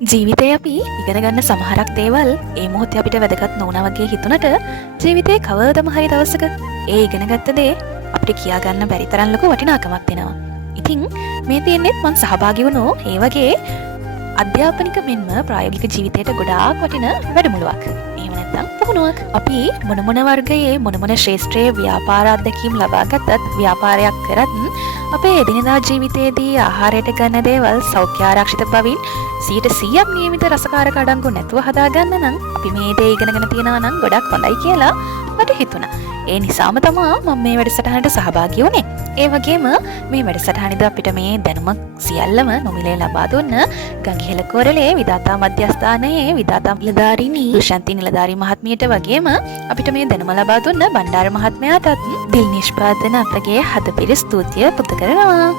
ජීවිතේ අපි ඉගෙන ගන්න සමහරක් දේවල් ඒ මොහොතේ අපිට වැදගත් නොවුනා වගේ හිතුණට ජීවිතේ කවදාම හරි දවසක ඒ ඉගෙනගත්ත දේ අපිට කියා ගන්න බැරි තරම් ලොකු වටිනාකමක් දෙනවා. ඉතින් මේ තියෙන්නේත් මං සහභාගී වුණෝ ඒ වගේ අධ්‍යාපනික මෙන්ම ප්‍රායෝගික ජීවිතයට ගොඩාක් වටින වැඩමුළුවක්. එහෙම නැත්නම් පුහුණුවක්. අපි මොන මොන වර්ගයේ මොන මොන ශ්‍රේෂ්ඨයේ ව්‍යාපාර අත්දැකීම් ලබා ගත්තත් ව්‍යාපාරයක් කරත් අපේ එදිනෙදා ජීවිතයේදී ආහාරයට ගන්න දේවල් සෞඛ්‍ය ආරක්ෂිත බවින් 100% නියමිත රසකාරක අඩංගු නැතුව හදාගන්න නම් අපි මේ දේ ඉගෙනගෙන තියනවා නම් ගොඩක් හොඳයි කියලා මට හිතුණා. ඒ නිසාම තමයි මම මේ වැඩසටහනට සහභාගී වුණේ. ඒ වගේම මේ වැඩසටහනේදී අපිට මේ දැනුම සියල්ලම නොමිලේ ලබා දුන්න ගංගිහෙල කොරළේ විදාතා මධ්‍යස්ථානයේ විදාතා නිලධාරිනී දුෂන්ති නිලධාරි මහත්මියට වගේම අපිට මේ දැනුම ලබා දුන්න බණ්ඩාර මහත්මයාටත් දිල් නිෂ්පාදන අපගේ හදපිරි ස්තුතිය පුද කරනවා.